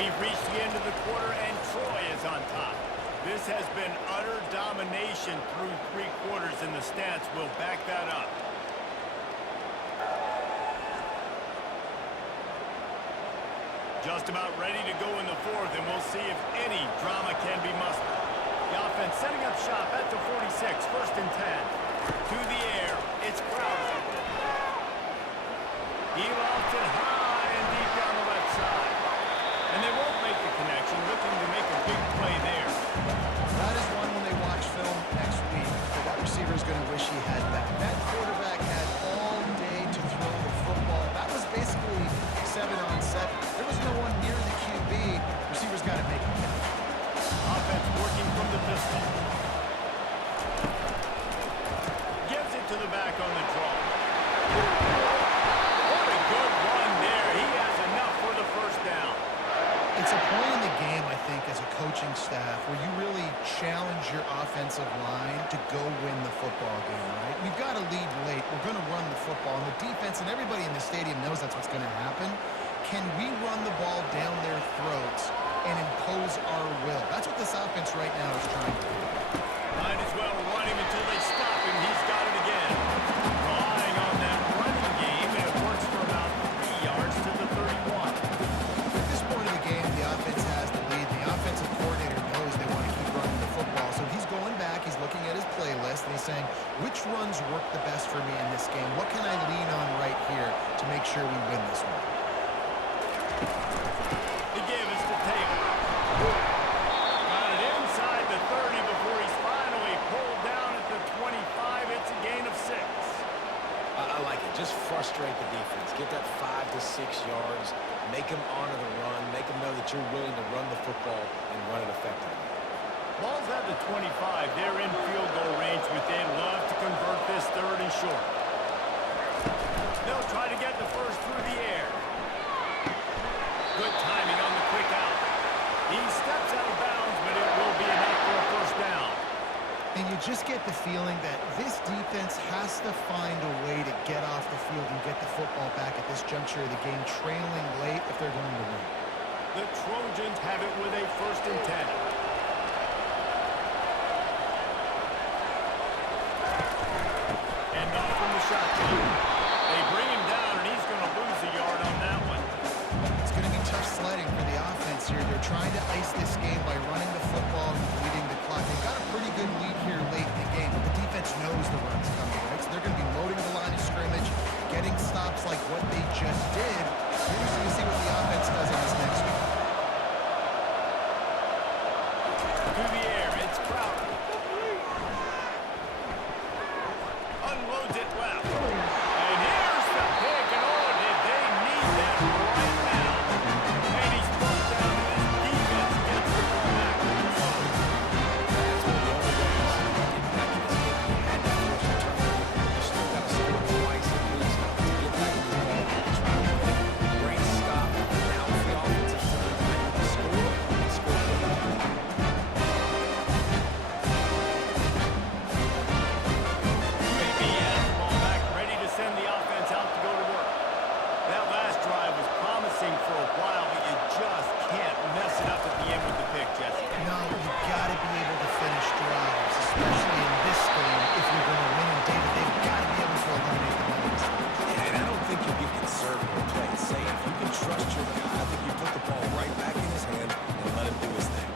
We've reached the end of the quarter, and Troy is on top. This has been utter domination through 3 quarters, and the stats will back that up. Just about ready to go in the 4th, and we'll see if any drama can be mustered. The offense setting up shop at the 46, 1st and 10. To the air, it's Crowder. He lofts it high and deep down the left side. And they won't make the connection, looking to make a big play there. That is one when they watch film next week. The wide receiver is going to wish he had that. That quarterback had all day to throw the football. That was basically 7 on 7. There was no one near the QB. Receiver's got to make it count. Offense working from the pistol. Gives it to the back on the draw. What a good run there. He has enough for the 1st down. It's a point in the game, I think, as a coaching staff, where you really challenge your offensive line to go win the football game, right? We've got to lead late. We're going to run the football. And the defense and everybody in the stadium knows that's what's going to happen. Can we run the ball down their throats and impose our will? That's what this offense right now is trying to do. Might as well run him until they stop him. He's got it again. Relying on that running game, and it works for about 3 yards to the 31. At this point of the game, the offense has the lead. The offensive coordinator knows they want to keep running the football. So he's going back, he's looking at his playlist, and he's saying, which runs work the best for me in this game? What can I lean on right here to make sure we win this one? The give is to Taylor. Got it inside the 30 before he's finally pulled down at the 25. It's a gain of 6. I like it. Just frustrate the defense. Get that 5 to 6 yards. Make them honor the run. Make them know that you're willing to run the football and run it effectively. Ball's at the 25. They're in field goal range, but they'd love to convert this 3rd and short. They'll try to get the 1st through the air. Good timing on the quick out. He steps out of bounds, but it will be enough for a 1st down. And you just get the feeling that this defense has to find a way to get off the field and get the football back at this juncture of the game, trailing late if they're going to win. The Trojans have it with a 1st and 10. And off from the shotgun. They bring him down, and he's going to lose a yard on that one. It's going to be tough sledding for the offense here. They're trying to ice this game by running the football and bleeding the clock. They've got a pretty good lead here late in the game, but the defense knows the run's coming, right? So they're going to be loading the line of scrimmage, getting stops like what they just did. We're going to see what the offense does in this next week. To the air, it's Crowder. Unloads it left. And here's the pick, and oh, did they need that right now. And he's brought down, and his defense gets the ball back to the zone. That's one of the only ways to get back in this game. You had to force a turnover. You still got to score twice at least to get back in this ball and try to win it. Great stop. Now it's the offensive turn. I need to score and score quickly. For a while, but you just can't mess it up at the end with the pick, Jesse. No, you got to be able to finish drives, especially in this game if you're going to win. And David, they've got to be able to eliminate the running mistakes. Yeah, and I don't think you get conservative or play it safe. You can trust your guy. I think you put the ball right back in his hand and let him do his thing.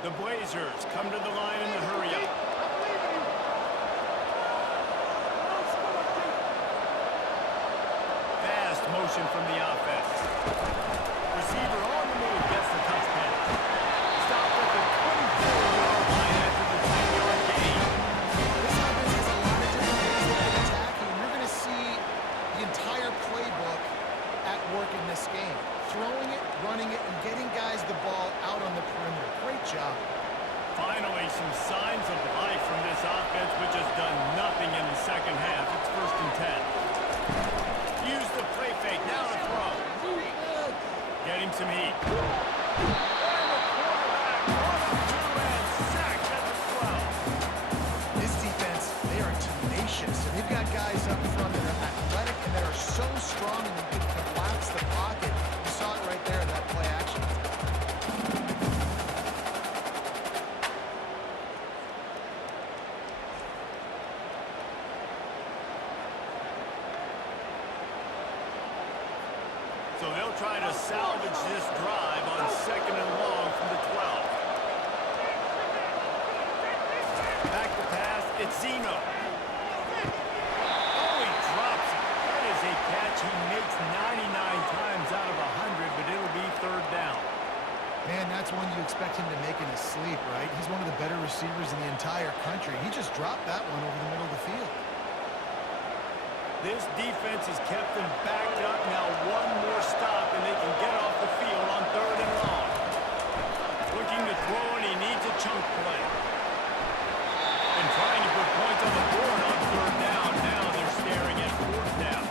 The Blazers come to the line in the hurry-up. Motion from the offense. Receiver on the move gets the touchdown. Stopped at the 24-yard line after the 10-yard gain. This offense has a lot of different ways they can attack, and you're going to see the entire playbook at work in this game. Throwing it, running it, and getting guys the ball out on the perimeter. Great job. Finally, some signs of life from this offense, which has done nothing in the second half. It's 1st and 10. Use the play fake, now to throw. Get him some heat. And the quarterback, 1-2, and sacked at the 12. This defense, they are tenacious. And they've got guys up front that are athletic and that are so strong and So they'll try to salvage this drive on 2nd and long from the 12. Back to pass, it's Zeno. Oh, he drops it. That is a catch he makes 99 times out of 100, but it'll be 3rd down. Man, that's one you expect him to make in his sleep, right? He's one of the better receivers in the entire country. He just dropped that one over the middle of the field. This defense has kept them backed up. Now one more stop, and they can get off the field on 3rd and long. Looking to throw, and he needs a chunk play. And trying to put points on the board on 3rd down. Now they're staring at 4th down.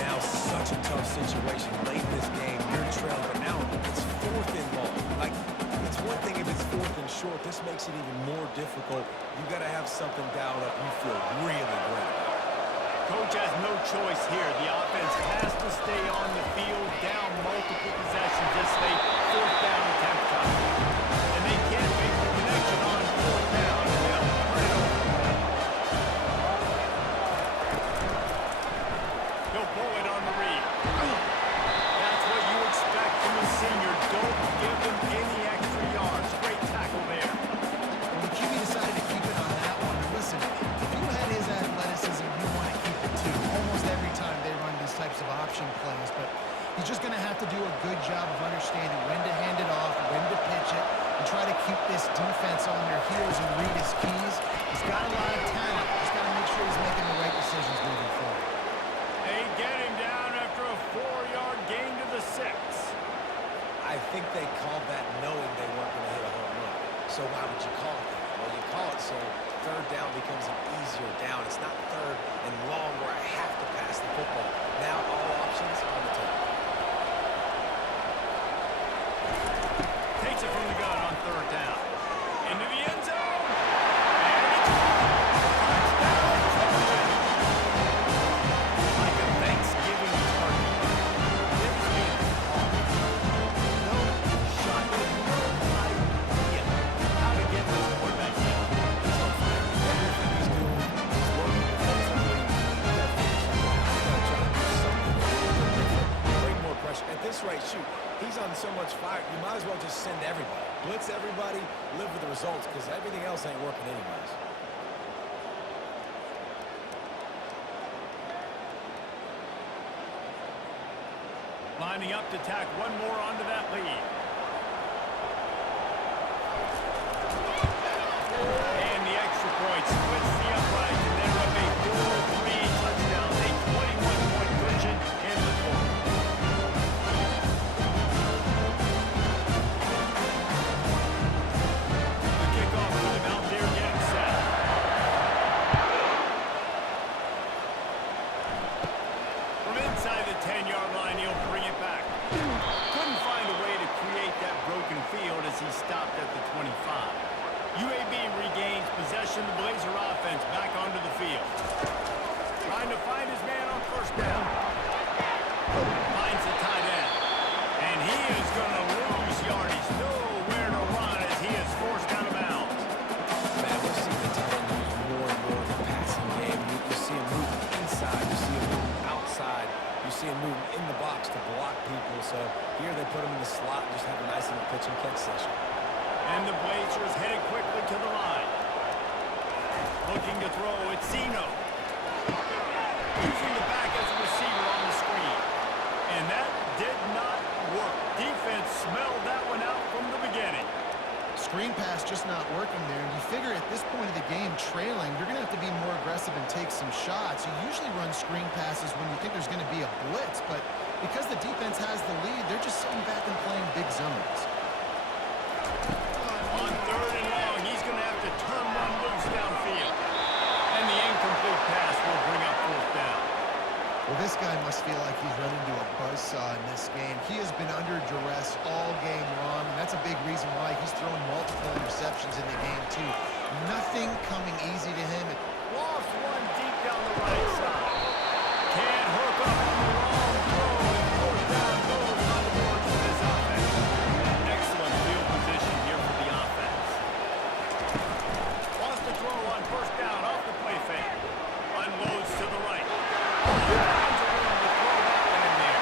Now such a tough situation late in this game. You're trailing, but now it's 4th and long. Like, it's one thing if it's 4th and short. This makes it even more difficult. You got to have something dialed up you feel really great about. Coach has no choice here. The offense has to stay on the field, down multiple possessions as they 4th down attempt time. And they can't make the connection on 4th down. And they'll turn it over. He'll pull it on the read. That's what you expect from a senior. Don't give him any extra yards. Great tackle there. When the QB decided to keep it on that one, listen, if you had his athleticism, you want to keep it too. Almost every time they run these types of option plays, but he's just going to have to do a good job of understanding when to hand it off, when to pitch it, and try to keep this defense on their heels and read his keys. He's got a lot of talent. He's got to make sure he's making the right decisions moving forward. They get him down after a 4-yard gain to the 6. I think they called that knowing they weren't going to hit a home run. So why would you call it that? Well, you call it so 3rd down becomes an easier down. It's not 3rd and long where I have to pass the football. Now all options on the table. Takes it from the gun on 3rd down. Into the end zone. And it's touchdown, Trojan. Like a Thanksgiving turkey. Gives me heart. No shot. No idea how to get this quarterback down. He's on fire. Everything he's doing is working defensively. He's got to try to do something a little bit different. Bring more pressure. At this rate, shoot, he's on so much fire, you might as well just send everybody. Blitz everybody, live with the results, because everything else ain't working anyways. Lining up to tack one more onto that lead. And the extra point splits the uprights, and they're up a 4-3 touchdown, a 21-point cushion in the 4th. The kickoff to them out there getting set. From inside the 10-yard line, he'll bring it back. Couldn't find a way to create that broken field as he stopped at the 25. UAB regains possession. The Blazer offense back onto the field. Trying to find his man on 1st down. Finds the tight end. And he is going to lose yardage. Nowhere to run as he is forced out of bounds. Man, we're seeing the tight end use more and more in the passing game. You see him moving inside. You see him moving outside. You see him moving in the box to block people. So here they put him in the slot and just have a nice little pitch and catch session. And the Blazers headed quickly to the line. Looking to throw, it's Zeno. Using the back as a receiver on the screen. And that did not work. Defense smelled that one out from the beginning. Screen pass just not working there, and you figure at this point of the game, trailing, you're going to have to be more aggressive and take some shots. You usually run screen passes when you think there's going to be a blitz, but because the defense has the lead, they're just sitting back and playing big zones. On 3rd and long, he's going to have to turn one loose downfield. And the incomplete pass will bring up 4th down. Well, this guy must feel like he's run into a buzzsaw in this game. He has been under duress all game long, and that's a big reason why he's thrown multiple interceptions in the game, too. Nothing coming easy to him. Lost one deep down the right side. Can't hook up on the wrong throw, and 4th down goes on the board for this offense. Excellent field position here for the offense. Lost the throw on 1st down off the play fake. Unloads to the right. Finds a room to throw that one in there.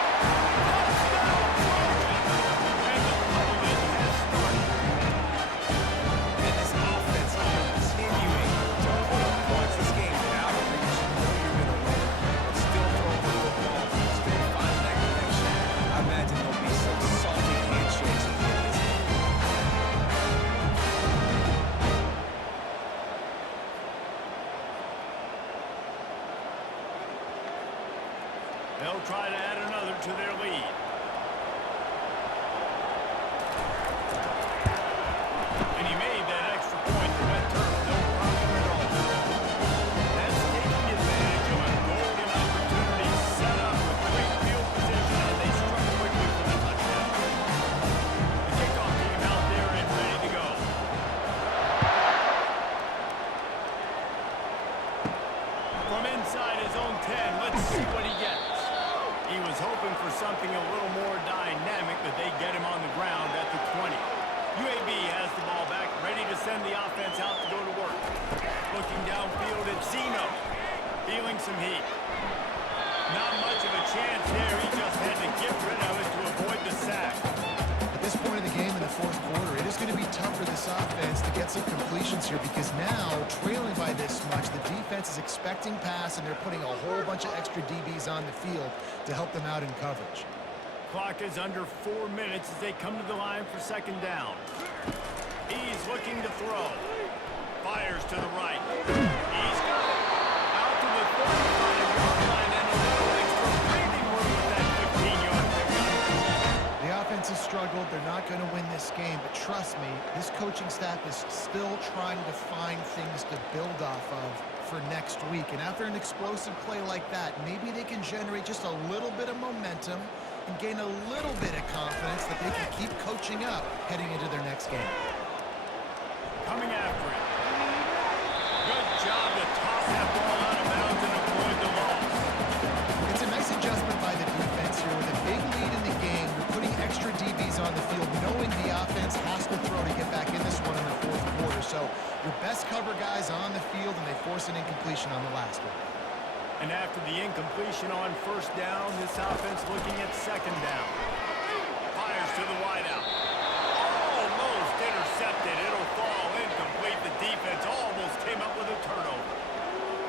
They'll try to add another to their lead. And he made that extra point from that turf, no problem at all. That's taking advantage of a golden opportunity set up with great field position, and they struck quickly for the touchdown. The kickoff team out there and ready to go. From inside his own 10, let's see what he gets. He was hoping for something a little more dynamic, but they get him on the ground at the 20. UAB has the ball back, ready to send the offense out to go to work. Looking downfield at Zeno, feeling some heat. Not much of a chance there. He just had to get rid of it to avoid the sack. At this point in the game in the fourth quarter, it is going to be tough for this offense to get some completions here because now, trailing by this much, the defense is expecting pass, and they're putting a whole bunch of extra DBs on the field to help them out in coverage. Clock is under 4 minutes as they come to the line for second down. He's looking to throw. Fires to the right. He's got it. Out to the 35-yard line and a little extra breathing room with that 15-yard pickup. The offense has struggled. They're not going to win this game, but trust me, this coaching staff is still trying to find things to build off of for next week. And after an explosive play like that, maybe they can generate just a little bit of momentum and gain a little bit of confidence that they can keep coaching up heading into their next game. Coming after it. Good job to toss that ball out of bounds and avoid the loss. It's a nice adjustment by the defense here. With a big lead in the game, you're putting extra DBs on the field, knowing the offense has to throw to get back in this one in the fourth quarter. So your best cover guys on the field, and they force an incompletion on the last one. And after the incompletion on first down, this offense looking at second down. Fires to the wideout. Almost intercepted. It'll fall incomplete. The defense almost came up with a turnover.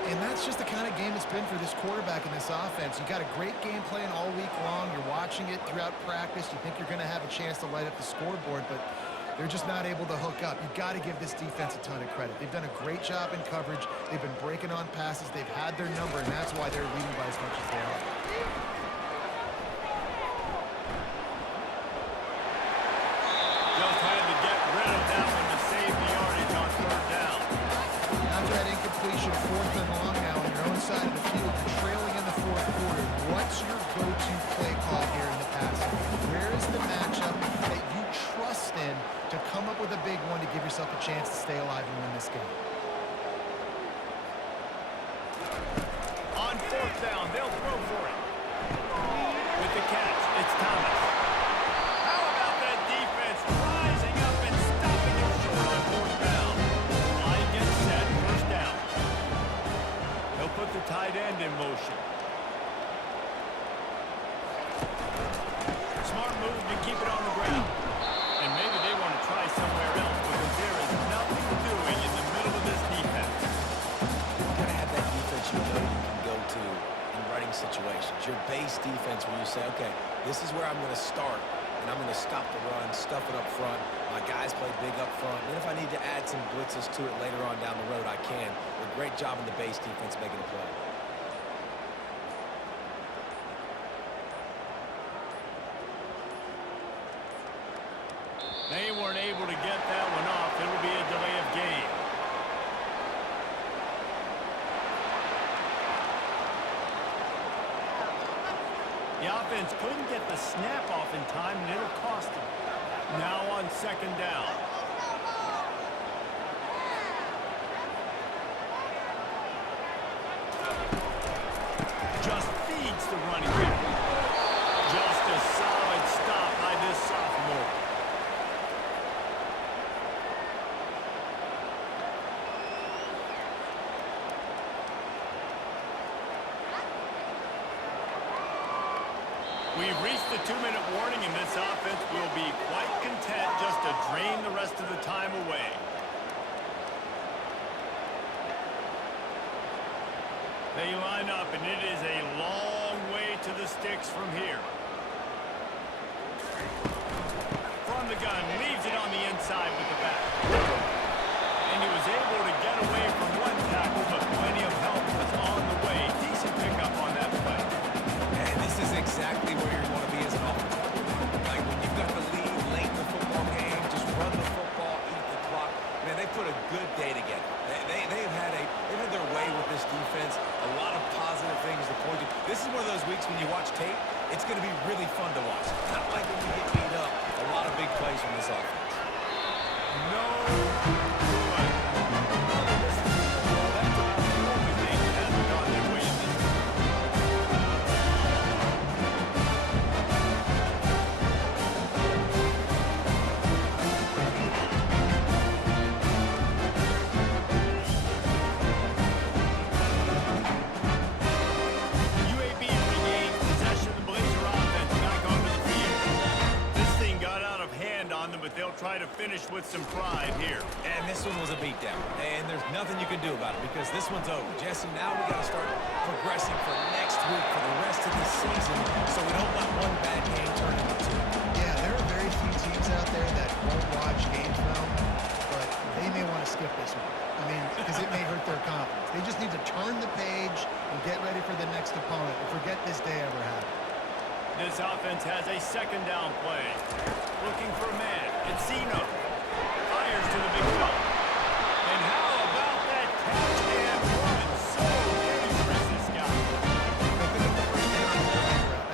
And that's just the kind of game it's been for this quarterback in this offense. You got a great game plan all week long. You're watching it throughout practice. You think you're going to have a chance to light up the scoreboard, but they're just not able to hook up. You've got to give this defense a ton of credit. They've done a great job in coverage. They've been breaking on passes. They've had their number, and that's why they're leading by as much as they are. Just had to get rid of that one to save the yardage on third down. After that incompletion, fourth and long now on your own side of the field, you're trailing in the fourth quarter. What's your go-to play call here in the passing game? Where is the matchup that you trust in to come up with a big one to give yourself a chance to stay alive and win this game? On fourth down, they'll throw for it. With the catch, it's Thomas. How about that defense rising up and stopping him short on fourth down? Line gets set, first down. They'll put the tight end in motion. Smart move to keep it on the ground. And maybe they want to try somewhere else because there is nothing doing in the middle of this defense. You got to have that defense you know you can go to in running situations. Your base defense where you say, okay, this is where I'm going to start, and I'm going to stop the run, stuff it up front. My guys play big up front. And if I need to add some blitzes to it later on down the road, I can. A great job in the base defense making a play. They weren't able to get that one off. It'll be a delay of game. The offense couldn't get the snap off in time, and it'll cost them. Now on second down. Just feeds the running back. Just a solid stop by this sophomore. We've reached the 2-minute warning, and this offense will be quite content just to drain the rest of the time away. They line up, and it is a long way to the sticks from here. From the gun, leaves it on the inside with the back. And he was able to get away from one tackle, but plenty of help was on the way. Decent pickup on that play. And this exactly where you want to be as an offense. Like when you've got the lead late in the football game, just run the football, eat the clock. Man, they put a good day together. They've had their way with this defense. A lot of positive things to point to. This is one of those weeks when you watch tape, it's going to be really fun to watch. Not like when you get beat up. A lot of big plays from this offense. No good. This is football. That's about the only thing that hasn't gone their way in this one. UAB regains possession of the Blazer offense back onto the field. This thing got out of hand on them, but they'll try to finish with some pride here. And this one was a beatdown. And there's nothing you can do about it because this one's over. Jesse, now we got to start progressing for next week for the rest of the season so we don't let one bad game turn into two. Yeah, there are very few teams out there that won't watch game film, but they may want to skip this one. I mean, because it may hurt their confidence. They just need to turn the page and get ready for the next opponent and forget this day ever happened. This offense has a second down play. Looking for a man. It's Zeno. Fires to the big fella. And how about that catch and run? So dangerous, this guy.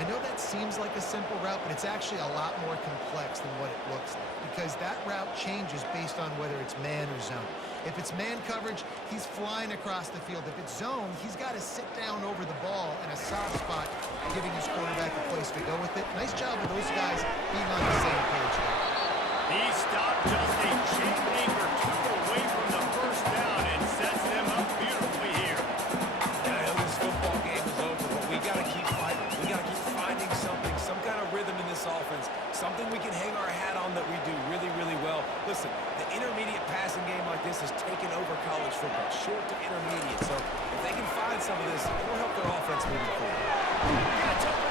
I know that seems like a simple route, but it's actually a lot more complex than what it looks like because that route changes based on whether it's man or zone. If it's man coverage, he's flying across the field. If it's zone, he's got to sit down over the ball in a soft spot, giving his quarterback a place to go with it. Nice job of those guys being on the same page here. He stopped just a chain link or two away from the first down and sets them up beautifully here. This football game is over, but we got to keep fighting. We got to keep finding something, some kind of rhythm in this offense, something we can hang our hat on that we do really, really well. Listen, the intermediate passing game like this has taken over college football, short to intermediate. So if they can find some of this, it will help their offense moving forward. Gets up